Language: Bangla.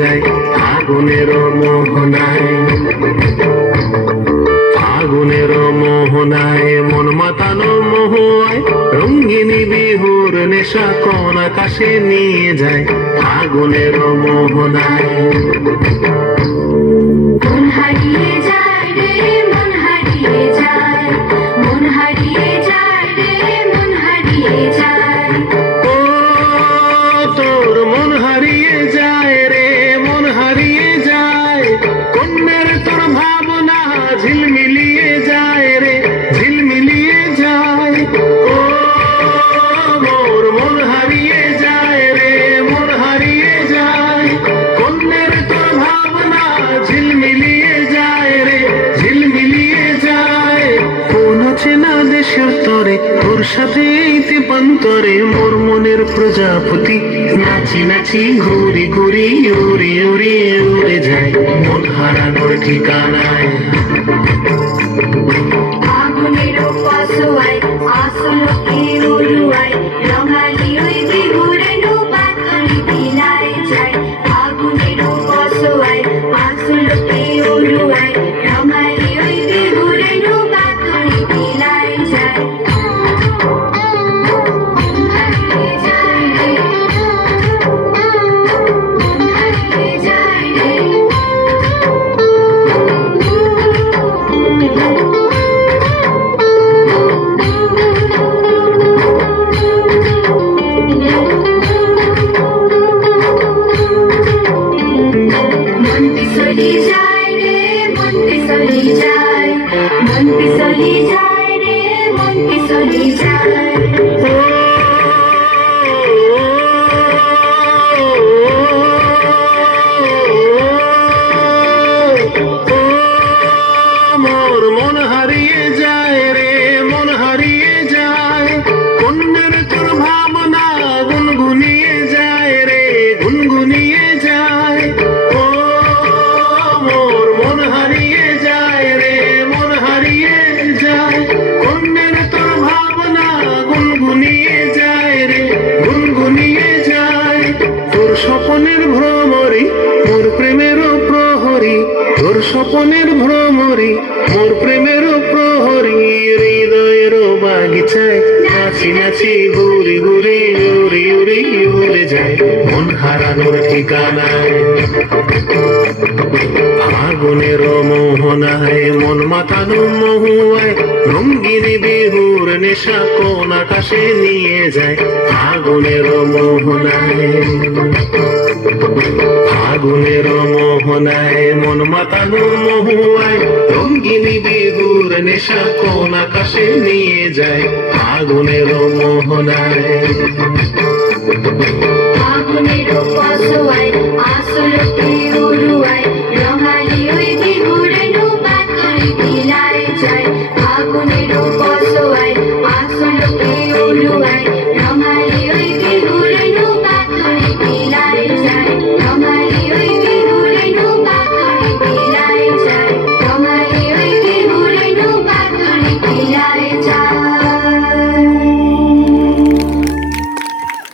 যায় আগুনের মোহনায়। আগুনের মোহনায় মন মাতানো মহুয়ায় রঙ্গিনী বিহুর নেশা কোন আকাশে নিয়ে যায় আগুনের মোহনায়। মন হারিয়ে যায় রে মন হারিয়ে যায়, মন হারিয়ে যায় রে মন হারিয়ে যায়। ও তোর মন হারিয়ে যায় রে মন হারিয়ে যায়, কন্যের তোর ভাবনা ঝিলমিলিয়ে যায় রে ঝিলমিলিয়ে যায়। ও মোর মন হারিয়ে যায় রে মন হারিয়ে যায়, কন্যের তোর ভাবনা ঝিলমিলিয়ে যায় রে ঝিলমিলিয়ে যায়। কোন চেনা দেশের তরে তোর সাথে পান্তরে মোর মনের প্রজাপতি নাচি নাচি ঘুরি ঘুরি উড়ি উড়ি উড়ে যায় মন হারানোর ঠিকানায়। আগুনের পাশোয়ায় আসলকে উড়ুয়ায়, রঙালি ওই বিহুরে পাতলি দিলায় যায়। আগুনের পাশোয়ায় আসলকে উড়ুয়ায়, রঙালি ওই বিহুরে পাতলি দিলায় যায়। মন পিছলি যায় রে মন পিছলি যায়, মন পিছলি যায় রে মন পিছলি যায়। মোর মন হারিয়ে যায় রে মন হারিয়ে যায়, কন্যের তোর ভাবনা গুনগুনিয়ে যায় রে গুনগুনিয়ে যায়। ও মোর মন হারিয়ে যায় রে মন হারিয়ে যায়, কন্যের তোর ভাবনা গুনগুনিয়ে যায় রে গুনগুনিয়ে যায়। তোর স্বপনের ভ্রমরি মোর প্রেমের প্রহরী, তোর স্বপনের ভ্রমরি মোর প্রেমের প্রহরী, হৃদয়ের বাগিচায় নাচি নাচি ঘুরি ঘুরি উড়ি উড়ি উড়ে যায় মন হারানোর ঠিকানায়। আগুনের মোহনায় মন মাতানো মহুয়ায় রঙ্গিনী বিহুর নেশা কোন আকাশে নিয়ে যায় আগুনের মোহনায়। আগুনের মোহনায় মন মাতানো মহুয়ায় রঙ্গিনী বিহুর নেশা কোন আকাশে নিয়ে যায় আগুনের মোহনায়। আগুনের পাশোয়ায়